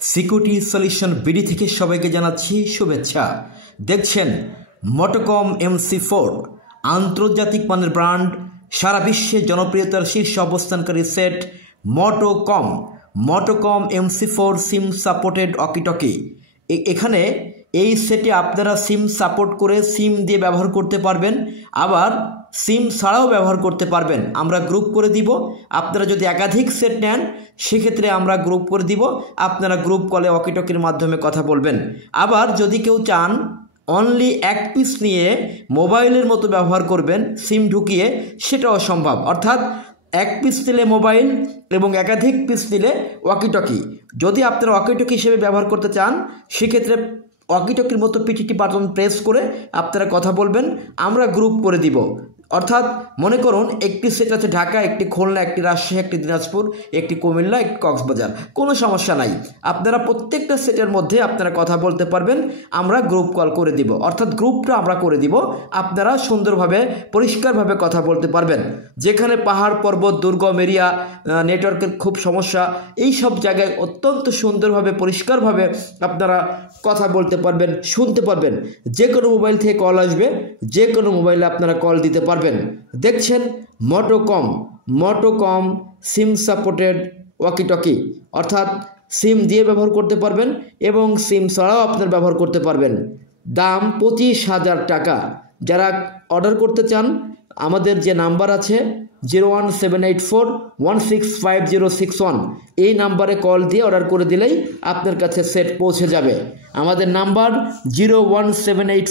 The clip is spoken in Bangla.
সিকিউরিটি সলিউশন বিডি থেকে সবাইকে জানাচ্ছি শুভেচ্ছা। দেখছেন মোটোকম MC4, আন্তর্জাতিক মানের ব্র্যান্ড, সারা বিশ্বে জনপ্রিয়তার শীর্ষ অবস্থানকারী set Motocom MC4 SIM supported walkie talkie. এখানে এই সেটে আপনারা সিম সাপোর্ট করে সিম দিয়ে ব্যবহার করতে পারবেন, আবার সিম ছাড়াও ব্যবহার করতে পারবেন। আমরা গ্রুপ করে দিব। আপনারা যদি একাধিক সেট নেন সেক্ষেত্রে আমরা গ্রুপ করে দিব, আপনারা গ্রুপ কলে ওয়াকিটকির মাধ্যমে কথা বলবেন। আবার যদি কেউ চান অনলি এক পিস নিয়ে মোবাইলের মতো ব্যবহার করবেন সিম ঢুকিয়ে, সেটাও সম্ভব। অর্থাৎ এক পিস নিলে মোবাইল এবং একাধিক পিস নিলে ওয়াকিটকি। যদি আপনারা ওয়াকিটকি হিসেবে ব্যবহার করতে চান সেক্ষেত্রে ওয়াকিটকির মতো পিটিটি বাটন প্রেস করে আপনারা কথা বলবেন, আমরা গ্রুপ করে দিব। অর্থাৎ মনে করুন একটি সেট আছে ঢাকা, একটি খুলনা, একটি রাজশাহী, একটি দিনাজপুর, একটি কুমিল্লা, একটি কক্সবাজার, কোনো সমস্যা নাই। আপনারা প্রত্যেকটা সেটের মধ্যে আপনারা কথা বলতে পারবেন, আমরা গ্রুপ কল করে দিব। অর্থাৎ গ্রুপটা আমরা করে দিব, আপনারা সুন্দরভাবে পরিষ্কারভাবে কথা বলতে পারবেন। যেখানে পাহাড় পর্বত দুর্গম এরিয়া, নেটওয়ার্কের খুব সমস্যা, এই সব জায়গায় অত্যন্ত সুন্দরভাবে পরিষ্কারভাবে আপনারা কথা বলতে পারবেন, শুনতে পারবেন। যে কোনো মোবাইল থেকে কল আসবে, যে কোনো মোবাইলে আপনারা কল দিতে পারবেন। দেখছেন মোটোকম সিম সাপোর্টেড ওয়াকিটকি, অর্থাৎ সিম দিয়ে ব্যবহার করতে পারবেন এবং সিম ছাড়াও আপনার ব্যবহার করতে পারবেন। দাম 25,000 টাকা। যারা অর্ডার করতে চান আমাদের যে নাম্বার আছে 01784165061, এই নাম্বারে কল দিয়ে অর্ডার করে দিলেই আপনার কাছে সেট পৌঁছে যাবে। আমাদের নাম্বার 01784